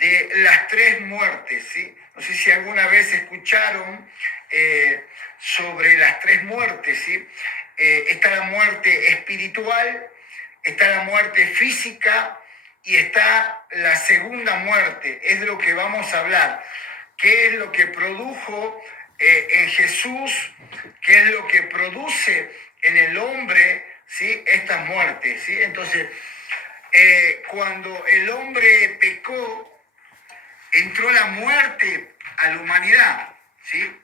de las tres muertes, ¿sí? No sé si alguna vez escucharon sobre las tres muertes, ¿sí? Está la muerte espiritual, está la muerte física y está la segunda muerte. Es de lo que vamos a hablar. ¿Qué es lo que produjo en Jesús? ¿Qué es lo que produce en el hombre, ¿sí?, estas muertes, ¿sí? Entonces, cuando el hombre pecó, entró la muerte a la humanidad, ¿sí?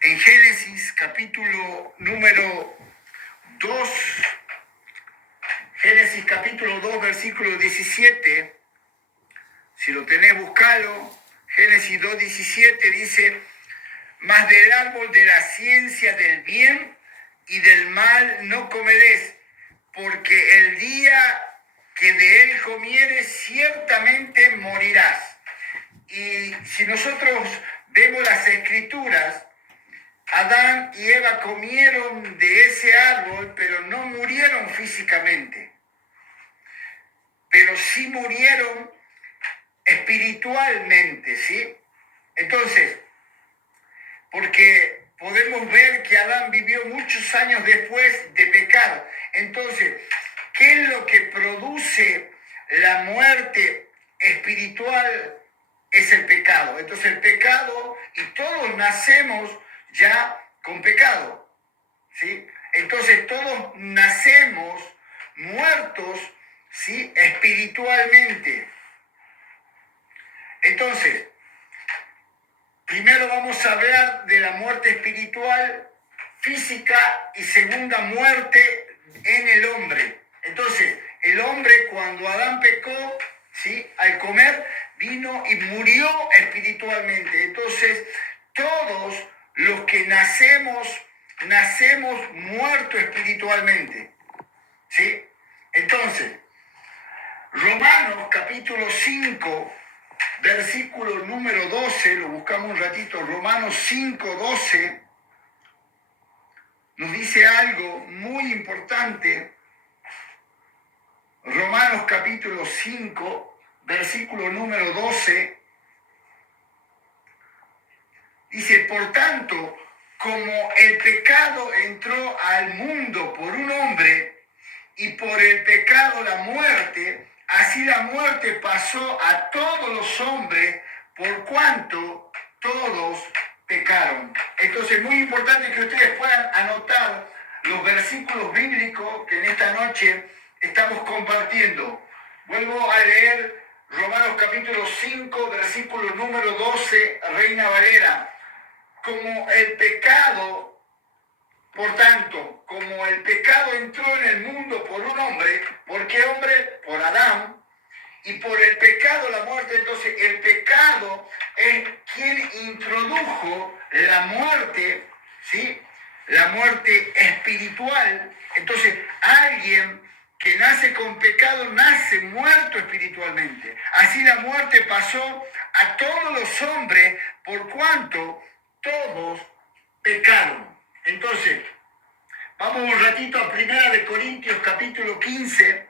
En Génesis capítulo número 2, Génesis capítulo 2, versículo 17, si lo tenés, buscalo. Génesis 2, 17 dice: mas del árbol de la ciencia del bien y del mal no comeréis, porque el día que de él comieres ciertamente morirás. Y si nosotros vemos las escrituras, Adán y Eva comieron de ese árbol, pero no murieron físicamente, pero sí murieron espiritualmente, ¿sí? Entonces, porque podemos ver que Adán vivió muchos años después de pecar. Entonces, ¿qué es lo que produce la muerte espiritual? Es el pecado. Entonces el pecado, y todos nacemos ya con pecado, ¿sí? Entonces todos nacemos muertos, ¿sí?, espiritualmente. Entonces, primero vamos a hablar de la muerte espiritual, física, y segunda muerte en el hombre. Entonces, el hombre, cuando Adán pecó, ¿sí?, al comer, vino y murió espiritualmente. Entonces, todos los que nacemos muertos espiritualmente, ¿sí? Entonces, Romanos capítulo 5, versículo número 12, lo buscamos un ratito. Romanos 5, 12, nos dice algo muy importante. Romanos capítulo 5, versículo número 12, dice: por tanto, como el pecado entró al mundo por un hombre, y por el pecado la muerte, así la muerte pasó a todos los hombres, por cuanto todos pecaron. Entonces, muy importante que ustedes puedan anotar los versículos bíblicos que en esta noche estamos compartiendo. Vuelvo a leer Romanos capítulo 5, versículo número 12, Reina Valera. Como el pecado, por tanto, como el pecado entró en el mundo por un hombre, ¿por qué hombre? Por Adán. Y por el pecado la muerte. Entonces el pecado es quien introdujo la muerte, ¿sí?, la muerte espiritual. Entonces alguien que nace con pecado nace muerto espiritualmente. Así la muerte pasó a todos los hombres, por cuanto todos pecaron. Entonces, vamos un ratito a Primera de Corintios capítulo 15.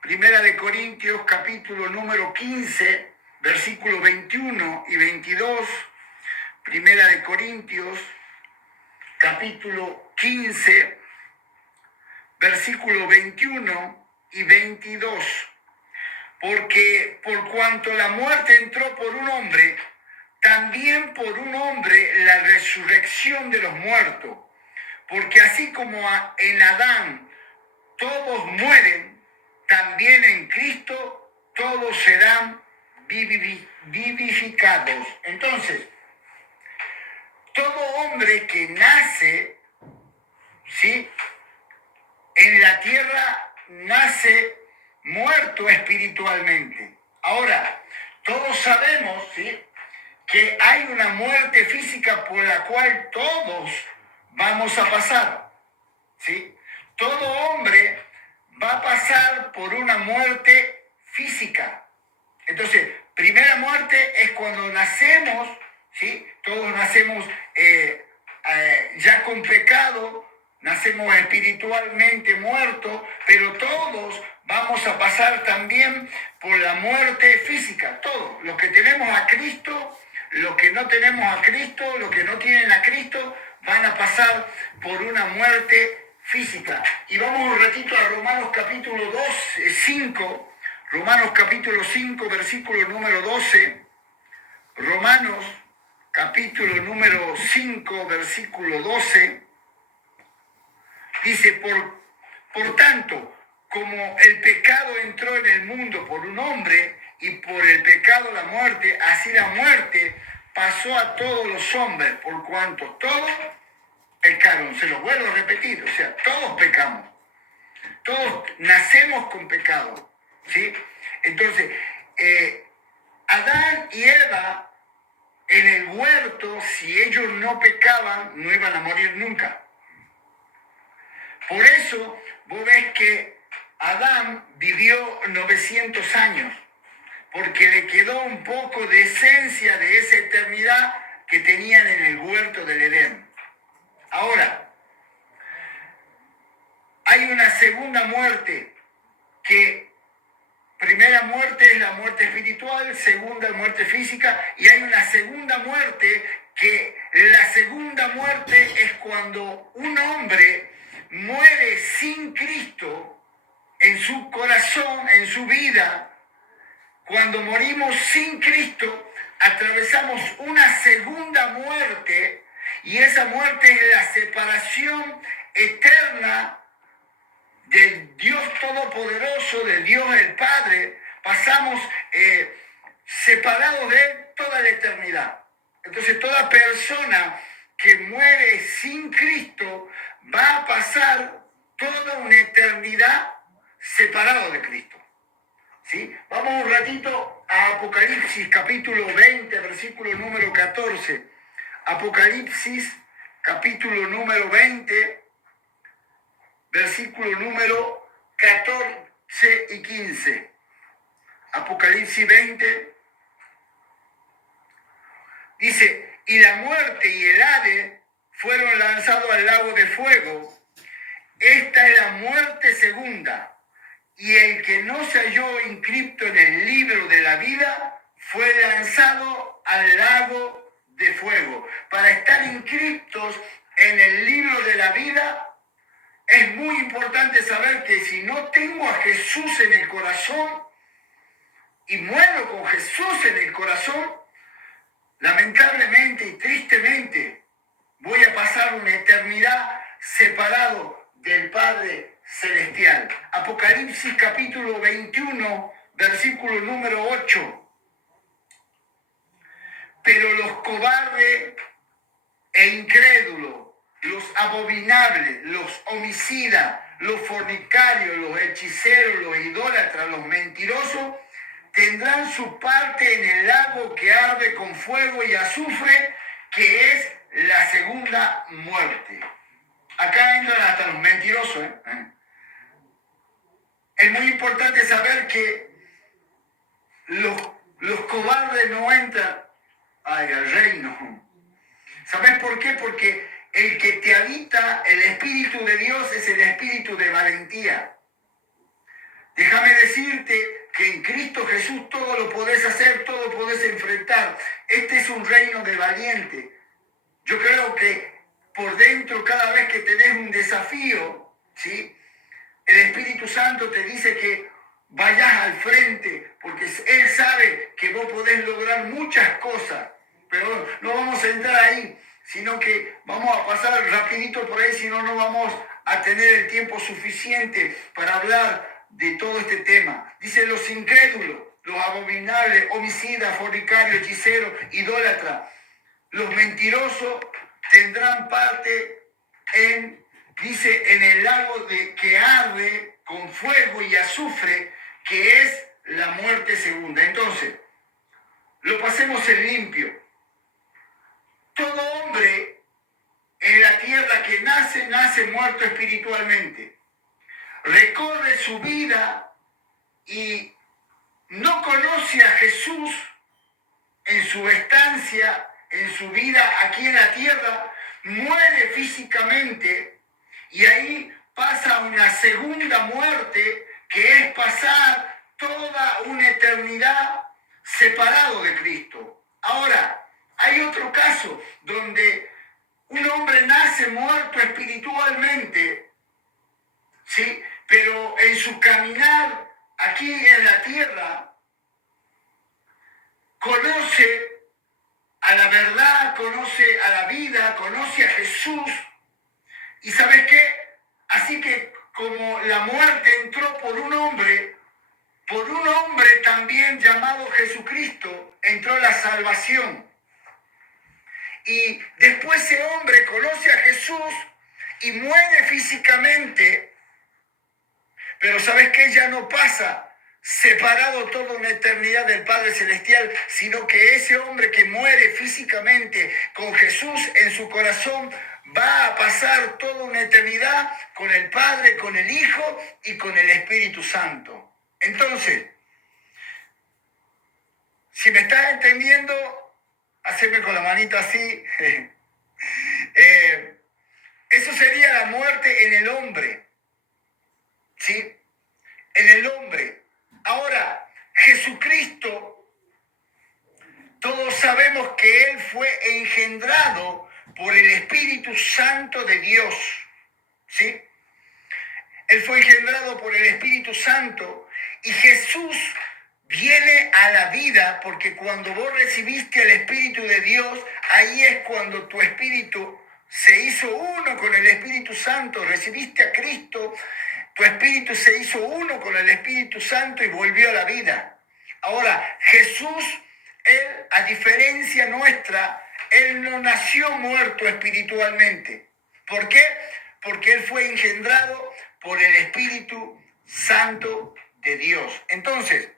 Primera de Corintios capítulo número 15, versículos 21 y 22. Primera de Corintios capítulo 15, versículos 21 y 22. Porque por cuanto la muerte entró por un hombre, también por un hombre la resurrección de los muertos. Porque así como en Adán todos mueren, también en Cristo todos serán vivificados. Entonces, todo hombre que nace, ¿sí?, en la tierra nace muerto espiritualmente. Ahora, todos sabemos, ¿sí?, que hay una muerte física por la cual todos vamos a pasar, ¿sí? Todo hombre va a pasar por una muerte física. Entonces, primera muerte es cuando nacemos, ¿sí? Todos nacemos ya con pecado, nacemos espiritualmente muertos, pero todos vamos a pasar también por la muerte física. Todos, los que tenemos a Cristo, los que no tenemos a Cristo, los que no tienen a Cristo, van a pasar por una muerte física. Y vamos un ratito a Romanos capítulo 5, Romanos capítulo 5, versículo número 12. Romanos capítulo número 5, versículo 12. Dice, por tanto, como el pecado entró en el mundo por un hombre y por el pecado la muerte, así la muerte pasó a todos los hombres, por cuanto todos pecaron. Se los vuelvo a repetir, o sea, todos pecamos. Todos nacemos con pecado, ¿sí? Entonces, Adán y Eva en el huerto, si ellos no pecaban, no iban a morir nunca. Por eso, vos ves que Adán vivió 900 años, porque le quedó un poco de esencia de esa eternidad que tenían en el huerto del Edén. Ahora, hay una segunda muerte, que primera muerte es la muerte espiritual, segunda muerte física, y hay una segunda muerte, que la segunda muerte es cuando un hombre muere sin Cristo en su corazón, en su vida. Cuando morimos sin Cristo, atravesamos una segunda muerte, y esa muerte es la separación eterna del Dios Todopoderoso, del Dios el Padre. Pasamos separados de Él toda la eternidad. Entonces, toda persona que muere sin Cristo va a pasar toda una eternidad separado de Cristo. ¿Sí? Vamos un ratito a Apocalipsis capítulo 20, versículo número 14. Apocalipsis capítulo número 20, versículo número 14 y 15. Apocalipsis 20 dice, y la muerte y el Hades fueron lanzados al lago de fuego. Esta es la muerte segunda. Y el que no se halló inscrito en el libro de la vida fue lanzado al lago de fuego. Para estar inscritos en el libro de la vida, es muy importante saber que si no tengo a Jesús en el corazón y muero con Jesús en el corazón, lamentablemente y tristemente voy a pasar una eternidad separado del Padre Celestial. Apocalipsis capítulo 21, versículo número 8. Pero los cobardes e incrédulos, los abominables, los homicidas, los fornicarios, los hechiceros, los idólatras, los mentirosos, tendrán su parte en el lago que arde con fuego y azufre, que es la segunda muerte. Acá entran hasta los mentirosos. Es muy importante saber que los cobardes no entran al reino. ¿Sabes por qué? Porque el que te habita, el Espíritu de Dios, es el espíritu de valentía. Déjame decirte que en Cristo Jesús todo lo podés hacer, todo podés enfrentar. Este es un reino de valientes. Yo creo que por dentro, cada vez que tenés un desafío, ¿sí?, el Espíritu Santo te dice que vayas al frente, porque Él sabe que vos podés lograr muchas cosas. Pero no vamos a entrar ahí, sino que vamos a pasar rapidito por ahí, si no, no vamos a tener el tiempo suficiente para hablar de todo este tema. Dice, los incrédulos, los abominables, homicidas, fornicarios, hechiceros, idólatras, los mentirosos tendrán parte en el lago que arde con fuego y azufre, que es la muerte segunda. Entonces, lo pasemos en limpio. Todo hombre en la tierra que nace muerto espiritualmente. Recorre su vida y no conoce a Jesús en su estancia, en su vida aquí en la tierra, muere físicamente y ahí pasa una segunda muerte, que es pasar toda una eternidad separado de Cristo. Ahora, hay otro caso donde un hombre nace muerto espiritualmente, ¿sí? Pero en su caminar aquí en la tierra, conoce a la verdad, conoce a la vida, conoce a Jesús. ¿Y sabes qué? Así que como la muerte entró por un hombre también llamado Jesucristo, entró la salvación. Y después ese hombre conoce a Jesús y muere físicamente, pero ¿sabes qué? Ya no pasa separado toda una eternidad del Padre Celestial, sino que ese hombre que muere físicamente con Jesús en su corazón va a pasar toda una eternidad con el Padre, con el Hijo y con el Espíritu Santo. Entonces, si me estás entendiendo, haceme con la manita así. Eso sería la muerte en el hombre, ¿sí? En el hombre. Ahora, Jesucristo, todos sabemos que Él fue engendrado por el Espíritu Santo de Dios, ¿sí? Él fue engendrado por el Espíritu Santo y Jesús viene a la vida porque cuando vos recibiste el Espíritu de Dios, ahí es cuando tu espíritu se hizo uno con el Espíritu Santo, recibiste a Cristo, tu espíritu se hizo uno con el Espíritu Santo y volvió a la vida. Ahora, Jesús, Él, a diferencia nuestra, Él no nació muerto espiritualmente. ¿Por qué? Porque Él fue engendrado por el Espíritu Santo de Dios. Entonces,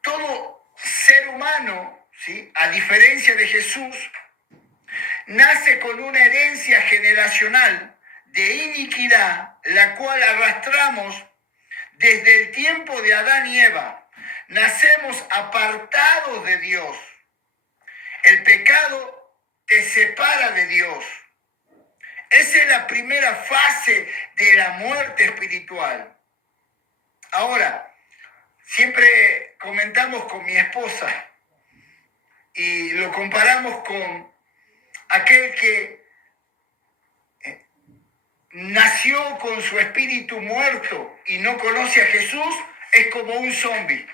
todo ser humano, ¿sí?, a diferencia de Jesús, nace con una herencia generacional de iniquidad, la cual arrastramos desde el tiempo de Adán y Eva. Nacemos apartados de Dios. El pecado te separa de Dios. Esa es la primera fase de la muerte espiritual. Ahora, siempre comentamos con mi esposa y lo comparamos con aquel que nació con su espíritu muerto y no conoce a Jesús, es como un zombi.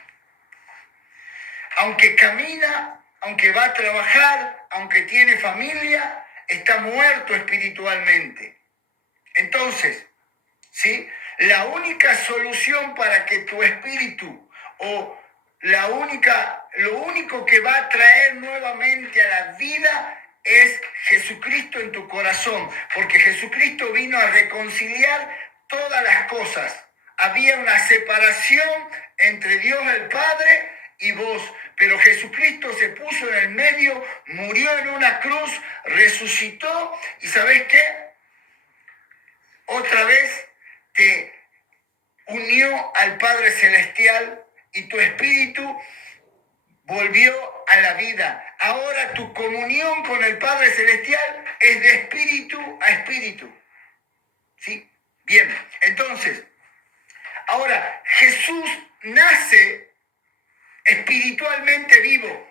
Aunque camina, aunque va a trabajar, aunque tiene familia, está muerto espiritualmente. Entonces, ¿sí?, la única solución para que tu espíritu o lo único que va a traer nuevamente a la vida es Jesucristo en tu corazón, porque Jesucristo vino a reconciliar todas las cosas. Había una separación entre Dios el Padre y vos, pero Jesucristo se puso en el medio, murió en una cruz, resucitó y ¿sabés qué? Otra vez te unió al Padre Celestial y tu espíritu volvió a la vida. Ahora tu comunión con el Padre Celestial es de espíritu a espíritu. ¿Sí? Bien, entonces, ahora Jesús nace espiritualmente vivo,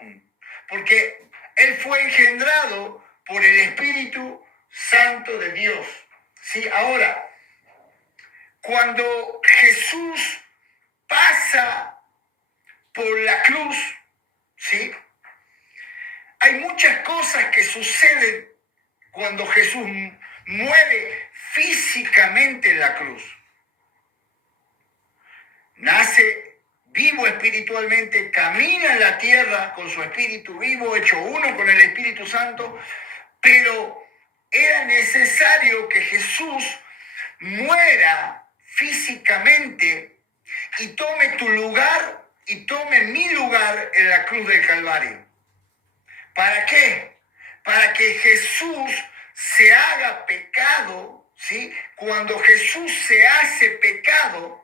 porque Él fue engendrado por el Espíritu Santo de Dios. ¿Sí? Ahora, cuando Jesús pasa por la cruz, ¿sí?, hay muchas cosas que suceden cuando Jesús muere físicamente en la cruz. Nace vivo espiritualmente, camina en la tierra con su espíritu vivo, hecho uno con el Espíritu Santo, pero era necesario que Jesús muera físicamente y tome tu lugar y tome mi lugar en la cruz del Calvario. ¿Para qué? Para que Jesús se haga pecado, ¿sí? Cuando Jesús se hace pecado,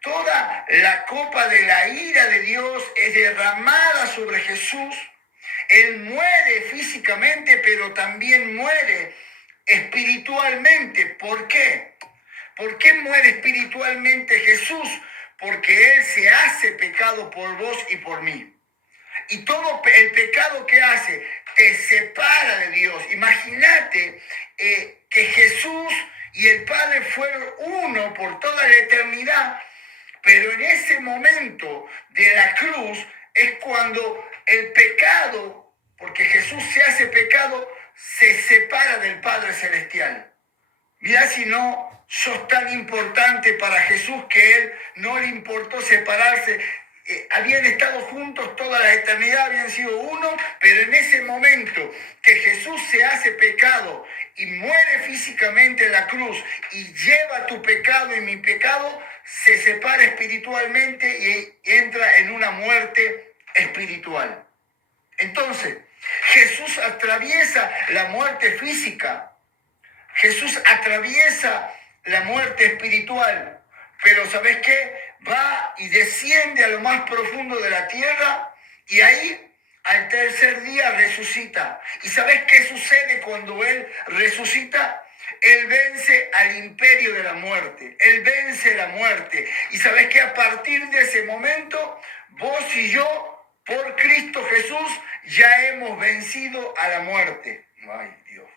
toda la copa de la ira de Dios es derramada sobre Jesús. Él muere físicamente, pero también muere espiritualmente. ¿Por qué? ¿Por qué muere espiritualmente Jesús? Porque Él se hace pecado por vos y por mí. Y todo el pecado que hace te separa de Dios. Imagínate que Jesús y el Padre fueron uno por toda la eternidad, pero en ese momento de la cruz es cuando el pecado, porque Jesús se hace pecado, se separa del Padre Celestial. Mirá si no sos tan importante para Jesús que Él no le importó separarse. Habían estado juntos toda la eternidad, habían sido uno, pero en ese momento que Jesús se hace pecado y muere físicamente en la cruz y lleva tu pecado y mi pecado, se separa espiritualmente y entra en una muerte espiritual. Entonces, Jesús atraviesa la muerte física, Jesús atraviesa la muerte espiritual, pero ¿sabes qué? Va y desciende a lo más profundo de la tierra y ahí al tercer día resucita. ¿Y sabes qué sucede cuando Él resucita? Él vence al imperio de la muerte. Él vence la muerte. Y sabes que a partir de ese momento, vos y yo, por Cristo Jesús, ya hemos vencido a la muerte. Ay, Dios.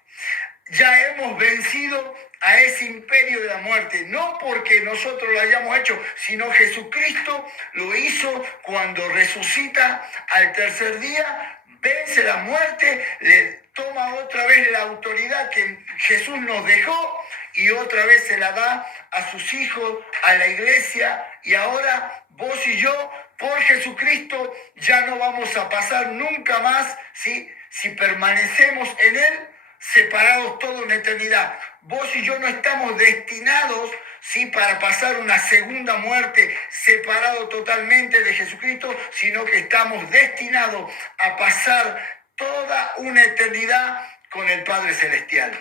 Ya hemos vencido a ese imperio de la muerte, no porque nosotros lo hayamos hecho, sino Jesucristo lo hizo cuando resucita al tercer día, vence la muerte, le toma otra vez la autoridad que Jesús nos dejó y otra vez se la da a sus hijos, a la iglesia, y ahora vos y yo, por Jesucristo, ya no vamos a pasar nunca más, ¿sí? Si permanecemos en Él, separados toda una eternidad. Vos y yo no estamos destinados, ¿sí?, para pasar una segunda muerte separados totalmente de Jesucristo, sino que estamos destinados a pasar toda una eternidad con el Padre Celestial.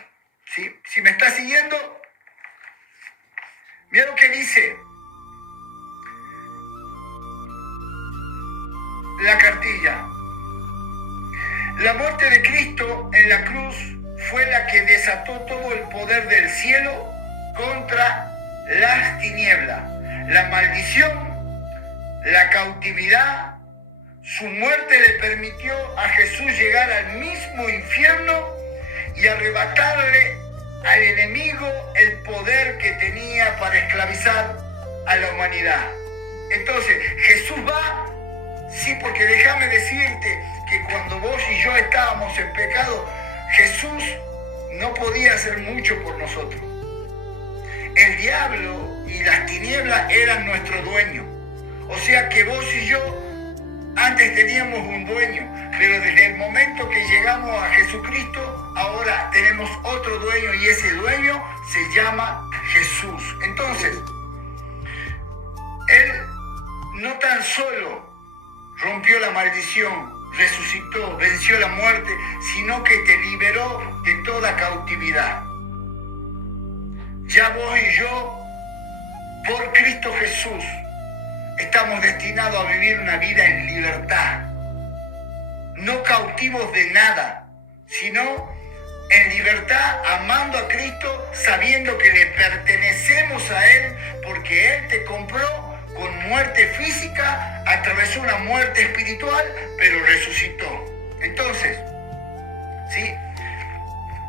¿Sí? Si me está siguiendo, mira lo que dice la cartilla. La muerte de Cristo en la cruz fue la que desató todo el poder del cielo contra las tinieblas, la maldición, la cautividad. Su muerte le permitió a Jesús llegar al mismo infierno y arrebatarle al enemigo el poder que tenía para esclavizar a la humanidad. Entonces, Jesús va, sí, porque déjame decirte que cuando vos y yo estábamos en pecado, Jesús no podía hacer mucho por nosotros. El diablo y las tinieblas eran nuestro dueño. O sea que vos y yo antes teníamos un dueño, pero desde el momento que llegamos a Jesucristo, ahora tenemos otro dueño y ese dueño se llama Jesús. Entonces, Él no tan solo rompió la maldición, resucitó, venció la muerte, sino que te liberó de toda cautividad. Ya vos y yo, por Cristo Jesús, estamos destinados a vivir una vida en libertad, no cautivos de nada, sino en libertad, amando a Cristo, sabiendo que le pertenecemos a Él, porque Él te compró con muerte física, atravesó una muerte espiritual, pero resucitó. Entonces, ¿sí?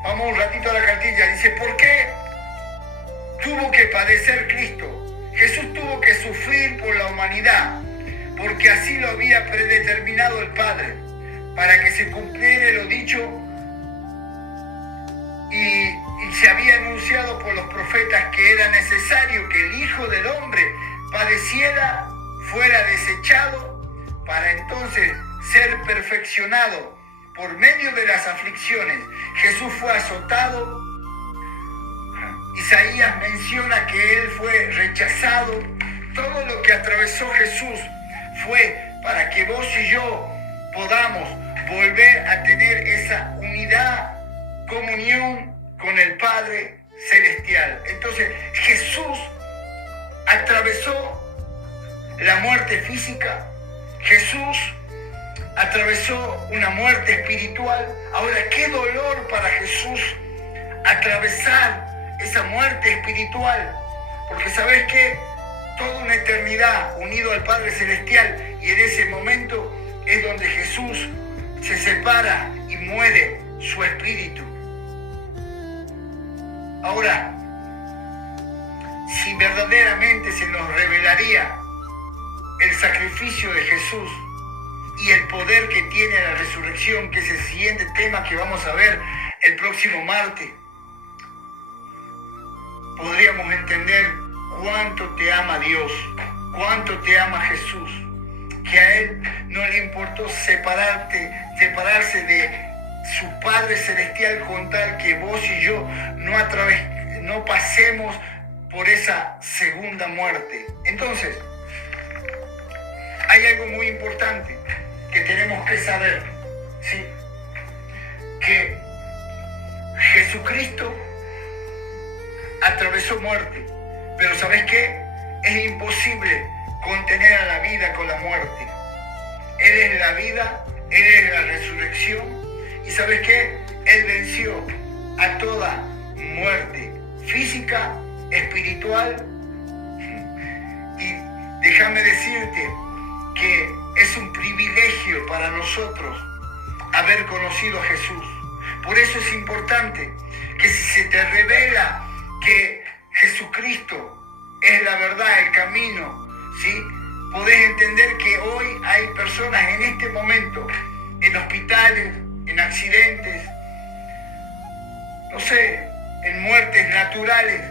Vamos un ratito a la cartilla. Dice, ¿por qué tuvo que padecer Cristo? Jesús tuvo que sufrir por la humanidad, porque así lo había predeterminado el Padre, para que se cumpliera lo dicho y se había anunciado por los profetas que era necesario que el Hijo del Hombre padeciera, fuera desechado, para entonces ser perfeccionado por medio de las aflicciones. Jesús fue azotado. Isaías menciona que Él fue rechazado. Todo lo que atravesó Jesús fue para que vos y yo podamos volver a tener esa unidad, comunión con el Padre Celestial. Entonces, Jesús atravesó la muerte física, Jesús atravesó una muerte espiritual. Ahora, qué dolor para Jesús atravesar esa muerte espiritual, Porque ¿sabes qué? Toda una eternidad unido al Padre Celestial, y en ese momento es donde Jesús se separa y muere su espíritu. Ahora, si verdaderamente se nos revelaría el sacrificio de Jesús y el poder que tiene la resurrección, que es el siguiente tema que vamos a ver el próximo martes, podríamos entender cuánto te ama Dios, cuánto te ama Jesús, que a Él no le importó separarse de su Padre Celestial con tal que vos y yo no pasemos por esa segunda muerte. Entonces, hay algo muy importante que tenemos que saber, ¿sí? Que Jesucristo atravesó muerte, pero ¿sabes qué? Es imposible contener a la vida con la muerte. Él es la vida, Él es la resurrección, y ¿sabes qué? Él venció a toda muerte física, espiritual, y déjame decirte que es un privilegio para nosotros haber conocido a Jesús. Por eso es importante que si se te revela que Jesucristo es la verdad, el camino, ¿sí? Podés entender que hoy hay personas en este momento, en hospitales, en accidentes, no sé, en muertes naturales,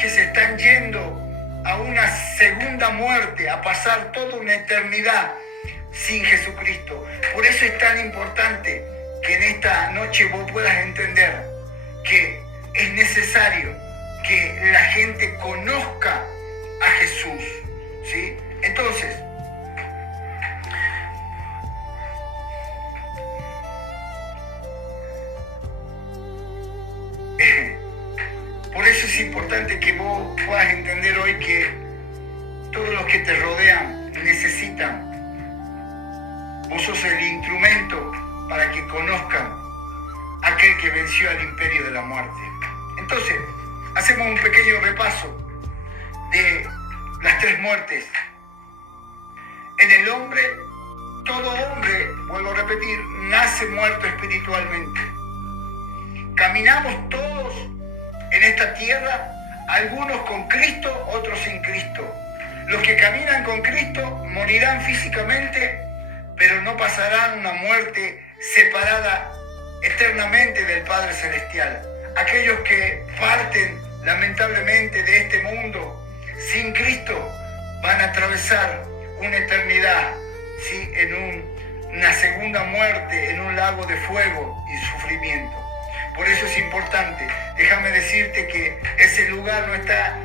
que se están yendo a una segunda muerte, a pasar toda una eternidad sin Jesucristo. Por eso es tan importante que en esta noche vos puedas entender que es necesario que la gente conozca a Jesús, ¿sí? Entonces, por eso es importante que vos puedas entender hoy que todos los que te rodean necesitan. Vos sos el instrumento para que conozcan a aquel que venció al imperio de la muerte. Entonces, hacemos un pequeño repaso de las tres muertes. En el hombre, todo hombre, vuelvo a repetir, nace muerto espiritualmente. Caminamos todos en esta tierra, algunos con Cristo, otros sin Cristo. Los que caminan con Cristo morirán físicamente, pero no pasarán una muerte separada eternamente del Padre Celestial. Aquellos que parten lamentablemente de este mundo sin Cristo van a atravesar una eternidad, ¿sí? En una segunda muerte, en un lago de fuego y sufrimiento. Por eso es importante, déjame decirte que ese lugar no está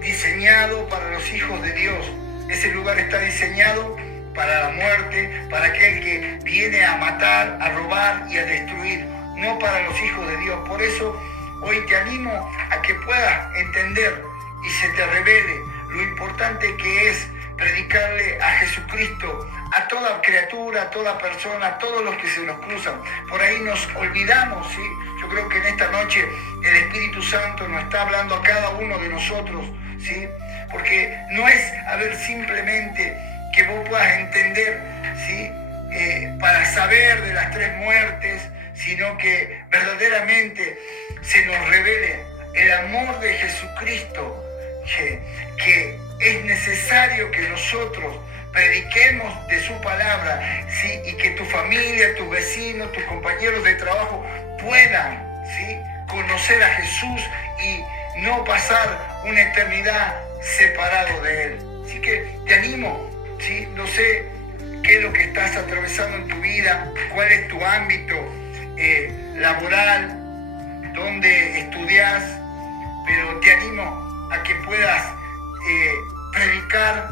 diseñado para los hijos de Dios. Ese lugar está diseñado para la muerte, para aquel que viene a matar, a robar y a destruir, no para los hijos de Dios. Por eso hoy te animo a que puedas entender y se te revele lo importante que es predicarle a Jesucristo a toda criatura, a toda persona, a todos los que se nos cruzan. Por ahí nos olvidamos, ¿sí? Yo creo que en esta noche el Espíritu Santo nos está hablando a cada uno de nosotros, ¿sí? Porque no es, simplemente que vos puedas entender, ¿sí? Para saber de las tres muertes, sino que verdaderamente se nos revele el amor de Jesucristo, que es necesario que nosotros prediquemos de su palabra, ¿sí? Y que tu familia, tus vecinos, tus compañeros de trabajo puedan, ¿sí? Conocer a Jesús y no pasar una eternidad separado de Él. Así que te animo, ¿sí? No sé qué es lo que estás atravesando en tu vida, cuál es tu ámbito laboral, dónde estudias, pero te animo a que puedas predicar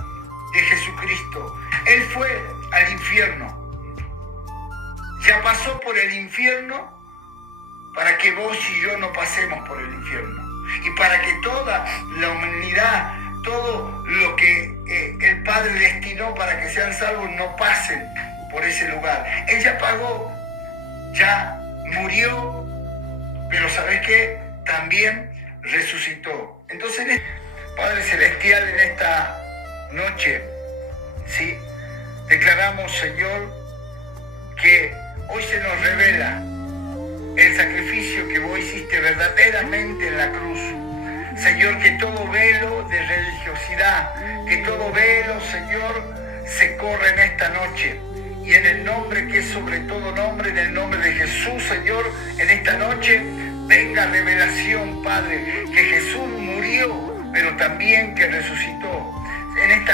de Jesucristo. Él fue al infierno, ya pasó por el infierno para que vos y yo no pasemos por el infierno, y para que toda la humanidad, todo lo que el Padre destinó para que sean salvos, no pasen por ese lugar. Él ya pagó, ya murió, pero ¿sabes qué? También resucitó. Entonces Padre Celestial, en esta noche, ¿sí? Declaramos, Señor, que hoy se nos revela el sacrificio que vos hiciste verdaderamente en la cruz. Señor, que todo velo de religiosidad, que todo velo, Señor, se corre en esta noche. Y en el nombre que es sobre todo nombre, en el nombre de Jesús, Señor, en esta noche venga revelación, Padre, que Jesús murió, pero también que resucitó. En esta